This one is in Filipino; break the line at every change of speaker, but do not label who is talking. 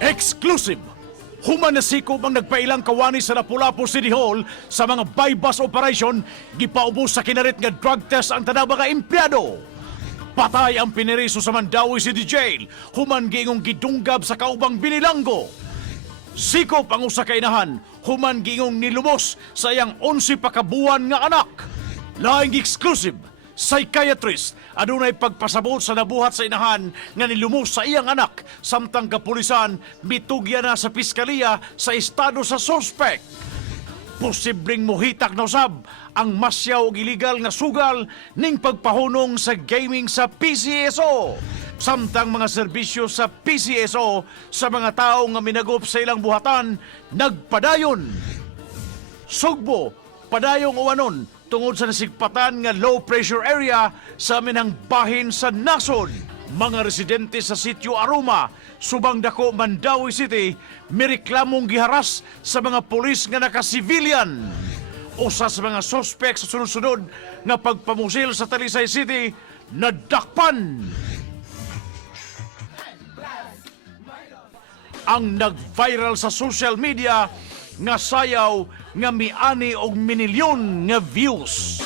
Exclusive! Human na ang nagpailang kawani sa Lapu-Lapu City Hall sa mga bypass operation, gipaubos sa kinarit nga drug test ang tanang mga empleyado. Patay ang piniriso sa Mandawi City Jail, human giingong gidunggab sa kaubang binilanggo. Sikop ang usa ka inahan, human giingong nilumos sa iyang 11 pakabuan nga anak. Laing exclusive, psychiatrist, adunay pagpasabot sa nabuhat sa inahan nga nilumos sa iyang anak, samtang kapulisan mitugya na sa piskaliya sa estado sa suspect. Posibleng muhitak na usab ang masyaw og illegal nga sugal ning pagpahunong sa gaming sa PCSO. Samtang mga serbisyo sa PCSO sa mga tao nga minagop sa ilang buhatan nagpadayon. Sugbo, padayong uwanon tungod sa nasigpatan nga low pressure area sa minang bahin sa nasod. Mga residente sa sitio Aruma, subang dako Mandawi City, mireklamong giharas sa mga pulis nga naka-civilian. Usa sa mga sospek sa sunod-sunod nga pagpamusil sa Talisay City, nadakpan. ang nag-viral sa social media nga sayaw nga miani og minilyon nga views.